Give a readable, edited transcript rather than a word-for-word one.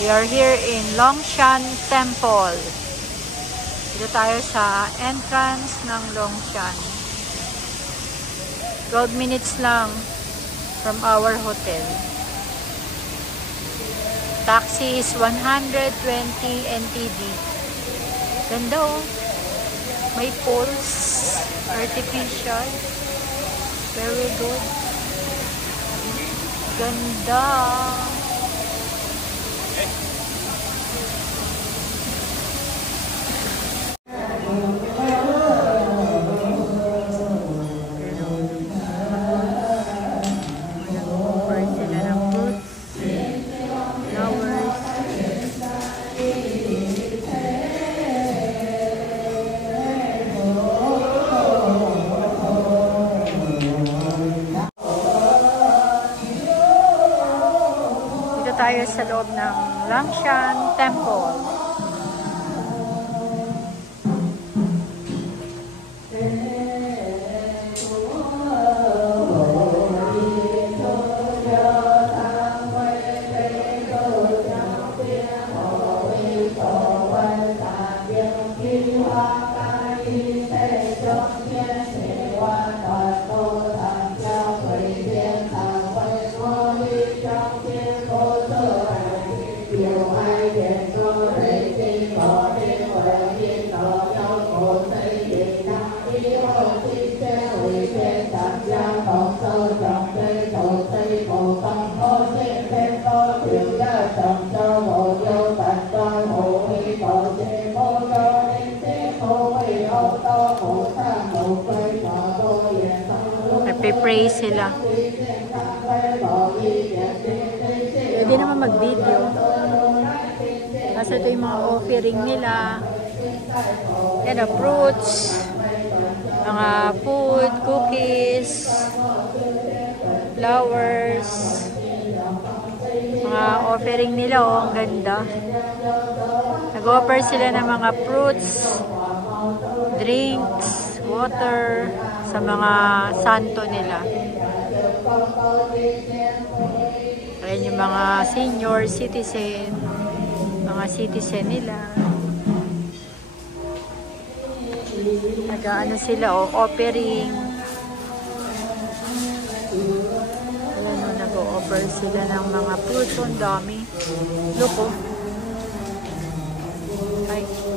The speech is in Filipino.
We are here in Longshan Temple. Dito tayo sa entrance ng Longshan. 12 minutes lang from our hotel. Taxi is 120 NTD. Ganda oh. May pools. Artificial. Very good. Ganda. Tayo sa loob ng Longshan Temple. Nagpe-pray sila. Pwede naman mag-video. Kasi ito yung mga offering nila. Yan o, fruits, mga food, cookies, flowers, mga offering nila o, ang ganda. Nag-offer sila ng mga fruits, drinks, water, sa mga santo nila. Ayan yung mga senior citizen, mga citizen nila. Nag-ano sila o, offering. Ayan o, nag-offer sila ng mga fruits. Ang dami. Look o. Ay.